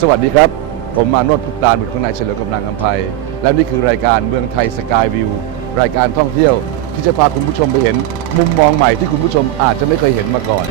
สวัสดีครับ ผมมาโนดพุตานบุตรของนายเฉลิมกำลังอำไพและนี่คือรายการเมืองไทยสกายวิวรายการท่องเที่ยวที่จะพาคุณผู้ชมไปเห็น มุมมองใหม่ที่คุณผู้ชมอาจจะไม่เคยเห็นมาก่อน